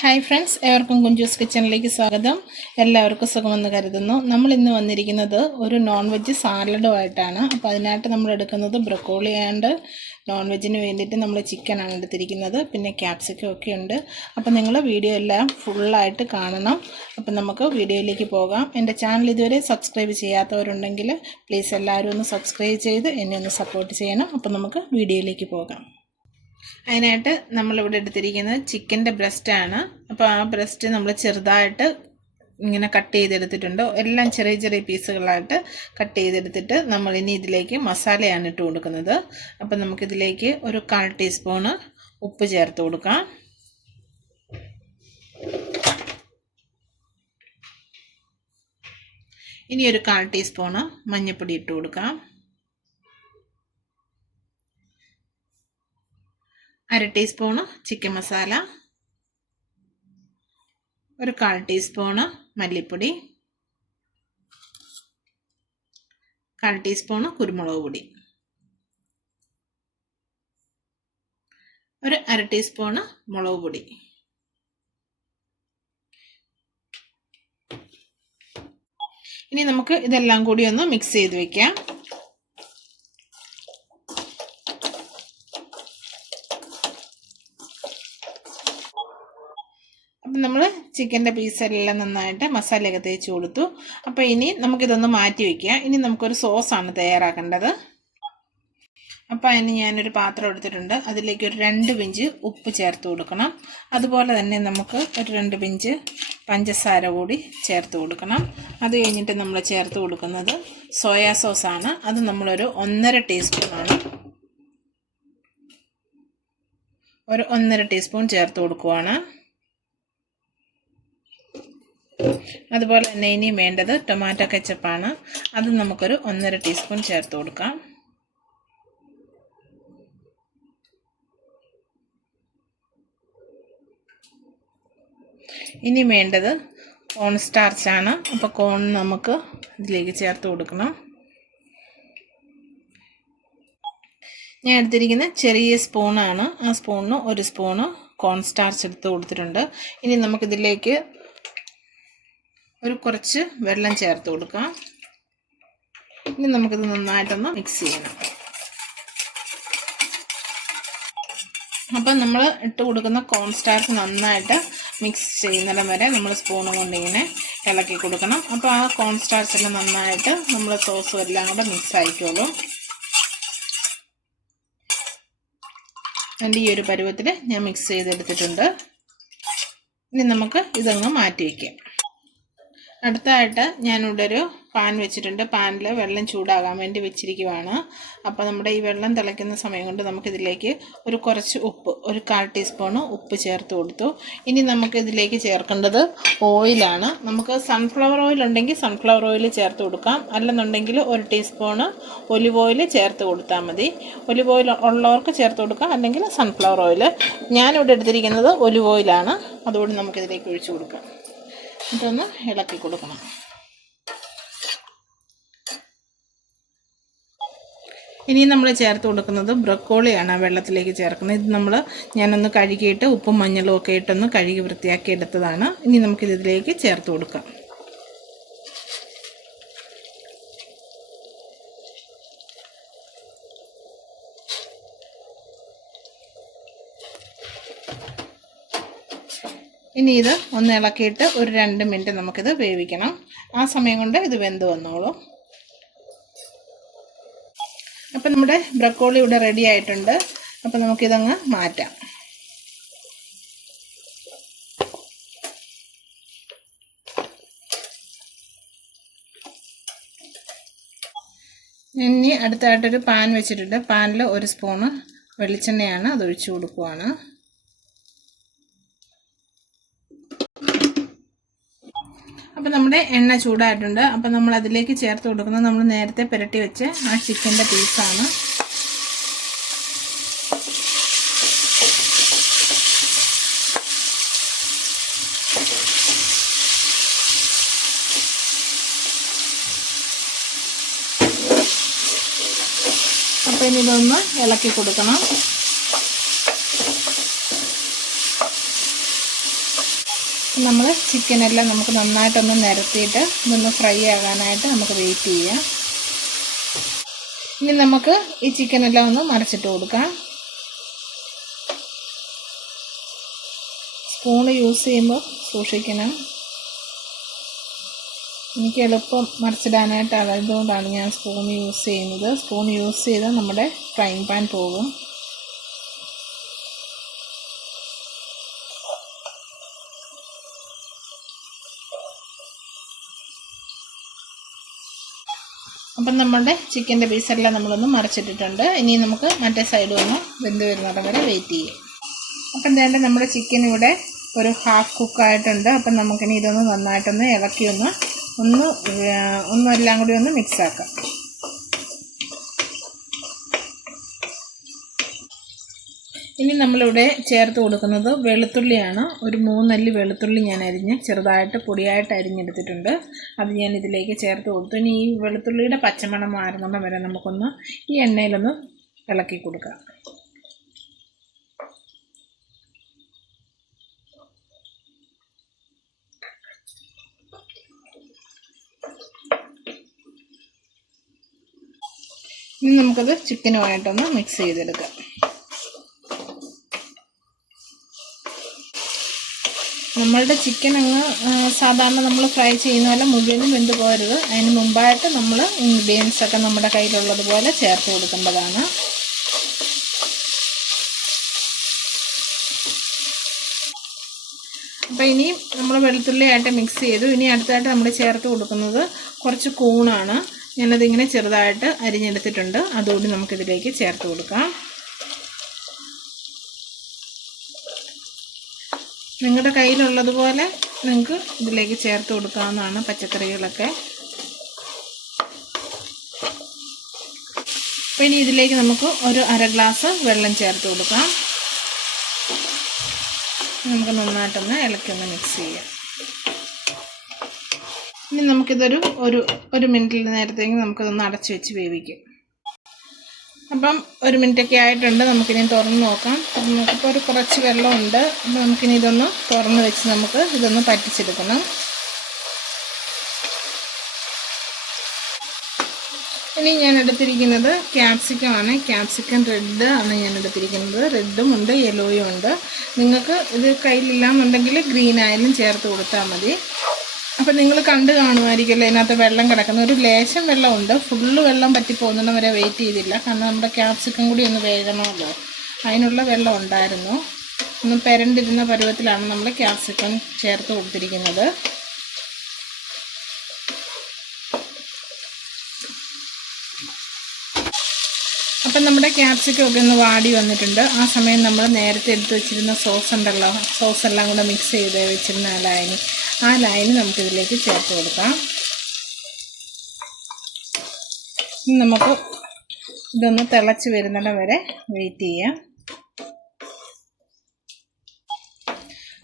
Hi friends, ഏവർക്കും കുഞ്ചൂസ് കിച്ചണിലേക്ക് സ്വാഗതം. എല്ലാവർക്കും സുഖമെന്ന് കരുതുന്നു. നമ്മൾ ഇന്ന് വന്നിരിക്കുന്നത് ഒരു നോൺ വെജ് സാലഡുമായിട്ടാണ്. അപ്പോൾ അതിനായിട്ട് നമ്മൾ എടുക്കുന്നത് ബ്രൊക്കോളി ആൻഡ് നോൺ വെജിന് വേണ്ടിയിട്ട് നമ്മൾ ചിക്കനാണ് എടുത്തിരിക്കുന്നത്. പിന്നെ ക്യാപ്സിക്കം ഒക്കെ ഉണ്ട്. അപ്പോൾ നിങ്ങൾ വീഡിയോ എല്ലാം ഫുള്ളായിട്ട് കാണണം. അപ്പം നമുക്ക് വീഡിയോയിലേക്ക് പോകാം. എൻ്റെ ചാനൽ ഇതുവരെ സബ്സ്ക്രൈബ് ചെയ്യാത്തവരുണ്ടെങ്കിൽ പ്ലീസ് എല്ലാവരും ഒന്ന് സബ്സ്ക്രൈബ് ചെയ്ത് എന്നെ ഒന്ന് സപ്പോർട്ട് ചെയ്യണം. അപ്പോൾ നമുക്ക് വീഡിയോയിലേക്ക് പോകാം. അതിനായിട്ട് നമ്മളിവിടെ എടുത്തിരിക്കുന്നത് ചിക്കൻ്റെ ബ്രസ്റ്റാണ്. അപ്പോൾ ആ ബ്രസ്റ്റ് നമ്മൾ ചെറുതായിട്ട് ഇങ്ങനെ കട്ട് ചെയ്തെടുത്തിട്ടുണ്ട്. എല്ലാം ചെറിയ ചെറിയ പീസുകളായിട്ട് കട്ട് ചെയ്തെടുത്തിട്ട് നമ്മൾ ഇനി ഇതിലേക്ക് മസാലയാണ് ഇട്ട് കൊടുക്കുന്നത്. അപ്പം നമുക്കിതിലേക്ക് ഒരു 1/4 ടീസ്പൂണ് ഉപ്പ് ചേർത്ത് കൊടുക്കാം. ഇനി ഒരു 1/4 ടീസ്പൂണ് മഞ്ഞൾപ്പൊടി ഇട്ട് കൊടുക്കാം. 1/2 ടീസ്പൂണ് ചിക്കൻ മസാല, ഒരു 1/4 ടീസ്പൂണ് മല്ലിപ്പൊടി, 1/4 ടീസ്പൂണ് കുരുമുളക് പൊടി, ഒരു 1/2 ടീസ്പൂണ് മുളക് പൊടി. ഇനി നമുക്ക് ഇതെല്ലാം കൂടി ഒന്ന് മിക്സ് ചെയ്ത് വെക്കാം. അപ്പം നമ്മൾ ചിക്കൻ്റെ പീസെല്ലാം നന്നായിട്ട് മസാലയൊക്കെ തേച്ച് കൊടുത്തു. അപ്പോൾ ഇനി നമുക്കിതൊന്ന് മാറ്റി വയ്ക്കാം. ഇനി നമുക്കൊരു സോസാണ് തയ്യാറാക്കേണ്ടത്. അപ്പോൾ അതിന് ഞാനൊരു പാത്രം എടുത്തിട്ടുണ്ട്. അതിലേക്ക് ഒരു 2 പിഞ്ച് ഉപ്പ് ചേർത്ത് കൊടുക്കണം. അതുപോലെ തന്നെ നമുക്ക് ഒരു 2 പിഞ്ച് പഞ്ചസാര കൂടി ചേർത്ത് കൊടുക്കണം. അത് കഴിഞ്ഞിട്ട് നമ്മൾ ചേർത്ത് കൊടുക്കുന്നത് സോയാ സോസാണ്. അത് നമ്മളൊരു 1.5 ടീസ്പൂണാണ്. ഒരു 1.5 ടീസ്പൂൺ ചേർത്ത് കൊടുക്കുവാണ്. അതുപോലെ തന്നെ ഇനി വേണ്ടത് ടൊമാറ്റോ കെച്ചപ്പാണ്. അത് നമുക്കൊരു 1.5 ടീസ്പൂൺ ചേർത്ത് കൊടുക്കാം. ഇനി വേണ്ടത് കോൺ സ്റ്റാർച്ചാണ്. അപ്പോൾ കോൺ നമുക്ക് ഇതിലേക്ക് ചേർത്ത് കൊടുക്കണം. ഞാൻ എടുത്തിരിക്കുന്ന ചെറിയ സ്പൂണാണ്. ആ സ്പൂണിന് 1 സ്പൂണ് കോൺ സ്റ്റാർച്ച് എടുത്ത് കൊടുത്തിട്ടുണ്ട്. ഇനി നമുക്കിതിലേക്ക് കുറച്ച് വെള്ളം ചേർത്ത് കൊടുക്കാം. ഇനി നമുക്കിത് നന്നായിട്ടൊന്ന് മിക്സ് ചെയ്യണം. അപ്പം നമ്മൾ ഇട്ട് കൊടുക്കുന്ന കോൺ സ്റ്റാർച്ച് നന്നായിട്ട് മിക്സ് ചെയ്യുന്നിടം വരെ നമ്മൾ സ്പൂൺ കൊണ്ട് ഇങ്ങനെ ഇളക്കി കൊടുക്കണം. അപ്പോൾ ആ കോൺ സ്റ്റാർച്ചെല്ലാം നന്നായിട്ട് നമ്മൾ സോസും എല്ലാം കൂടെ മിക്സ് ആയിക്കോളും. അതിൻ്റെ ഈ ഒരു പരുവത്തിൽ ഞാൻ മിക്സ് ചെയ്തെടുത്തിട്ടുണ്ട്. ഇനി നമുക്ക് ഇതങ്ങ് മാറ്റി വയ്ക്കാം. അടുത്തതായിട്ട് ഞാനിവിടെ ഒരു പാൻ വെച്ചിട്ടുണ്ട്. പാനിൽ വെള്ളം ചൂടാകാൻ വേണ്ടി വെച്ചിരിക്കുവാണ്. അപ്പോൾ നമ്മുടെ ഈ വെള്ളം തിളയ്ക്കുന്ന സമയം കൊണ്ട് നമുക്കിതിലേക്ക് കുറച്ച് ഉപ്പ്, ഒരു 1/4 ടീസ്പൂണ് ഉപ്പ് ചേർത്ത് കൊടുത്തു. ഇനി നമുക്കിതിലേക്ക് ചേർക്കേണ്ടത് ഓയിലാണ്. നമുക്ക് സൺഫ്ലവർ ഓയിൽ ഉണ്ടെങ്കിൽ സൺഫ്ലവർ ഓയിൽ ചേർത്ത് കൊടുക്കാം. അല്ലെന്നുണ്ടെങ്കിൽ 1 ടീസ്പൂണ് ഒലിവ് ഓയിൽ ചേർത്ത് കൊടുത്താൽ മതി. ഒലിവ് ഓയിൽ ഉള്ളവർക്ക് ചേർത്ത് കൊടുക്കാം, അല്ലെങ്കിൽ സൺഫ്ലവർ ഓയിൽ. ഞാനിവിടെ എടുത്തിരിക്കുന്നത് ഒലിവ് ഓയിലാണ്. അതുകൊണ്ട് നമുക്കിതിലേക്ക് ഒഴിച്ചു കൊടുക്കാം. ഇതൊന്ന് ഇളക്കി കൊടുക്കണം. ഇനി നമ്മൾ ചേർത്ത് കൊടുക്കുന്നത് ബ്രൊക്കോളിയാണ്. വെള്ളത്തിലേക്ക് ചേർക്കുന്നത്. ഇത് ഞാനൊന്ന് കഴുകിയിട്ട് ഉപ്പും മഞ്ഞളും ഒക്കെ ഇട്ടൊന്ന് കഴുകി വൃത്തിയാക്കി എടുത്തതാണ്. ഇനി നമുക്കിതിലേക്ക് ചേർത്ത് കൊടുക്കാം. ഇനി ഇത് ഒന്ന് ഇളക്കിയിട്ട് ഒരു 2 മിനിറ്റ് നമുക്കിത് വേവിക്കണം. ആ സമയം കൊണ്ട് ഇത് വെന്ത് വന്നോളും. അപ്പം നമ്മുടെ ബ്രൊക്കോളി ഇവിടെ റെഡി ആയിട്ടുണ്ട്. അപ്പം നമുക്കിതങ്ങ് മാറ്റാം. ഇനി അടുത്തായിട്ടൊരു പാൻ വെച്ചിട്ടുണ്ട്. പാനിൽ 1 സ്പൂണ് വെളിച്ചെണ്ണയാണ്. അത് ഒഴിച്ചു കൊടുക്കുവാണ്. അപ്പോൾ നമ്മുടെ എണ്ണ ചൂടായിട്ടുണ്ട്. അപ്പോൾ നമ്മൾ അതിലേക്ക് ചേർത്ത് കൊടുക്കുന്നത് നമ്മൾ നേരത്തെ പുരട്ടി വെച്ച് ആ ചിക്കൻ്റെ പീസാണ്. അപ്പോൾ ഇനി ഇതൊന്ന് ഇളക്കി കൊടുക്കണം. നമ്മൾ ചിക്കനെല്ലാം നമുക്ക് നന്നായിട്ടൊന്ന് നിരത്തിയിട്ട് ഇതൊന്ന് ഫ്രൈ ആകാനായിട്ട് നമുക്ക് വെയിറ്റ് ചെയ്യാം. ഇനി നമുക്ക് ഈ ചിക്കനെല്ലാം ഒന്ന് മറിച്ചിട്ട് കൊടുക്കാം. സ്പൂണ് യൂസ് ചെയ്യുമ്പോൾ സൂക്ഷിക്കണം. എനിക്ക് എളുപ്പം മറിച്ചിടാനായിട്ട് അതുകൊണ്ടാണ് ഞാൻ സ്പൂൺ യൂസ് ചെയ്യുന്നത്. സ്പൂൺ യൂസ് ചെയ്താൽ നമ്മുടെ ഫ്രൈങ് പാൻ പോകും. അപ്പം നമ്മളുടെ ചിക്കൻ്റെ പീസെല്ലാം നമ്മളൊന്ന് മറിച്ചിട്ടിട്ടുണ്ട്. ഇനി നമുക്ക് മറ്റേ സൈഡും ഒന്ന് വെന്ത് വരുന്നിടം വരെ വെയിറ്റ് ചെയ്യും. അപ്പം എന്തായാലും നമ്മുടെ ചിക്കൻ ഇവിടെ ഒരു ഹാഫ് കുക്കായിട്ടുണ്ട്. അപ്പം നമുക്കിനി ഇതൊന്ന് നന്നായിട്ടൊന്ന് ഇളക്കി എല്ലാം കൂടി ഒന്ന് മിക്സാക്കാം. ഇനി നമ്മളിവിടെ ചേർത്ത് കൊടുക്കുന്നത് വെളുത്തുള്ളിയാണ്. ഒരു 3 അല്ലി വെളുത്തുള്ളി ഞാൻ ചെറുതായിട്ട് പൊടിയായിട്ട് അരിഞ്ഞെടുത്തിട്ടുണ്ട്. അത് ഞാൻ ഇതിലേക്ക് ചേർത്ത് കൊടുത്തു. ഇനി ഈ വെളുത്തുള്ളിയുടെ പച്ചമണം മാറുന്നിടം വരെ നമുക്കൊന്ന് ഈ എണ്ണയിലൊന്ന് ഇളക്കി കൊടുക്കാം. ഇനി നമുക്കത് ചിക്കനുമായിട്ടൊന്ന് മിക്സ് ചെയ്തെടുക്കാം. നമ്മളുടെ ചിക്കൻ അങ്ങ് സാധാരണ നമ്മൾ ഫ്രൈ ചെയ്യുന്ന പോലെ മുഴുവനും വെന്ത് പോകരുത്. അതിന് മുമ്പായിട്ട് നമ്മൾ ഇൻഗ്രീഡിയൻസൊക്കെ നമ്മുടെ കയ്യിലുള്ളതുപോലെ ചേർത്ത് കൊടുക്കേണ്ടതാണ്. അപ്പോൾ ഇനി നമ്മൾ വെളുത്തുള്ളിയായിട്ട് മിക്സ് ചെയ്തു. ഇനി അടുത്തായിട്ട് നമ്മൾ ചേർത്ത് കൊടുക്കുന്നത് കുറച്ച് കൂണാണ്. ഞാനതിങ്ങനെ ചെറുതായിട്ട് അരിഞ്ഞെടുത്തിട്ടുണ്ട്. അതുകൂടി നമുക്കിതിലേക്ക് ചേർത്ത് കൊടുക്കാം. നിങ്ങളുടെ കയ്യിലുള്ളതുപോലെ നിങ്ങൾക്ക് ഇതിലേക്ക് ചേർത്ത് കൊടുക്കാവുന്നതാണ് പച്ചക്കറികളൊക്കെ. അപ്പോൾ ഇനി ഇതിലേക്ക് നമുക്ക് ഒരു 1/2 ഗ്ലാസ് വെള്ളം ചേർത്ത് കൊടുക്കാം. നമുക്ക് നന്നായിട്ടൊന്ന് ഇളക്കിയൊന്ന് മിക്സ് ചെയ്യാം. ഇനി നമുക്കിതൊരു ഒരു മിനിറ്റിൽ നേരത്തേക്ക് നമുക്കിതൊന്ന് അടച്ചു വെച്ച് വേവിക്കും. അപ്പം 1 മിനിറ്റൊക്കെ ആയിട്ടുണ്ട്. നമുക്കിനി തുറന്ന് നോക്കാം. നമുക്കിപ്പോൾ കുറച്ച് വെള്ളമുണ്ട്. അപ്പം നമുക്കിനി ഇതൊന്ന് തുറന്ന് വെച്ച് നമുക്ക് ഇതൊന്ന് പറ്റിച്ചെടുക്കണം. ഇനി ഞാൻ എടുത്തിരിക്കുന്നത് ക്യാപ്സിക്കമാണ്. ക്യാപ്സിക്കം റെഡ് ആണ് ഞാൻ എടുത്തിരിക്കുന്നത്. റെഡും ഉണ്ട്, യെല്ലോയും ഉണ്ട്. നിങ്ങൾക്ക് ഇത് കയ്യിലില്ലാന്നുണ്ടെങ്കിൽ ഗ്രീൻ ആയാലും ചേർത്ത് കൊടുത്താൽ മതി. അപ്പം നിങ്ങൾ കണ്ട് കാണുമായിരിക്കുമല്ലോ ഇതിനകത്ത് വെള്ളം കിടക്കുന്ന ഒരു ലേശം വെള്ളമുണ്ട്. ഫുള്ള് വെള്ളം പറ്റിപ്പോകുന്ന വരെ വെയിറ്റ് ചെയ്തില്ല. കാരണം നമ്മുടെ ക്യാപ്സിക്കം കൂടി ഒന്ന് വേകണമല്ലോ. അതിനുള്ള വെള്ളം ഉണ്ടായിരുന്നു. ഒന്ന് പെരണ്ടിരുന്ന പരുവത്തിലാണ് നമ്മൾ ക്യാപ്സിക്കം ചേർത്ത് കൊടുത്തിരിക്കുന്നത്. അപ്പം നമ്മുടെ ക്യാപ്സിക്കം ഒക്കെ ഒന്ന് വാടി വന്നിട്ടുണ്ട്. ആ സമയം നമ്മൾ നേരത്തെ എടുത്ത് വെച്ചിരുന്ന സോസ് ഉണ്ടല്ലോ, സോസെല്ലാം കൂടെ മിക്സ് ചെയ്ത് വെച്ചിരുന്ന ആ ലൈന് നമുക്കിതിലേക്ക് ചേർത്ത് കൊടുക്കാം. ഇനി നമുക്ക് ഇതൊന്ന് തിളച്ച് വരുന്നിടം വരെ വെയിറ്റ് ചെയ്യാം.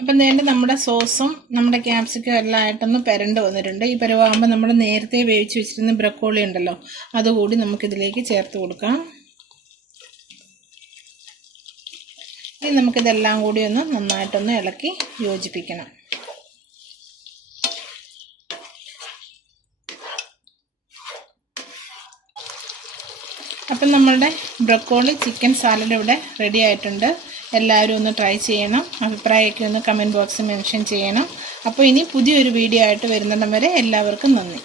അപ്പം നേരെ നമ്മുടെ സോസും നമ്മുടെ ക്യാപ്സിക്കം എല്ലാം ആയിട്ടൊന്ന് പെരണ്ട് വന്നിട്ടുണ്ട്. ഈ പരുവാകുമ്പോൾ നമ്മൾ നേരത്തെ വേവിച്ച് വെച്ചിരുന്ന ബ്രക്കോളി ഉണ്ടല്ലോ, അതുകൂടി നമുക്കിതിലേക്ക് ചേർത്ത് കൊടുക്കാം. ഇനി നമുക്കിതെല്ലാം കൂടി ഒന്ന് നന്നായിട്ടൊന്ന് ഇളക്കി യോജിപ്പിക്കണം. അപ്പം നമ്മളുടെ ബ്രക്കോളി ചിക്കൻ സാലഡ് ഇവിടെ റെഡി ആയിട്ടുണ്ട്. എല്ലാവരും ഒന്ന് ട്രൈ ചെയ്യണം. അഭിപ്രായമൊക്കെ ഒന്ന് കമൻറ്റ് ബോക്സിൽ മെൻഷൻ ചെയ്യണം. അപ്പോൾ ഇനി പുതിയൊരു വീഡിയോ ആയിട്ട് വരുന്നിടം വരെ എല്ലാവർക്കും നന്ദി.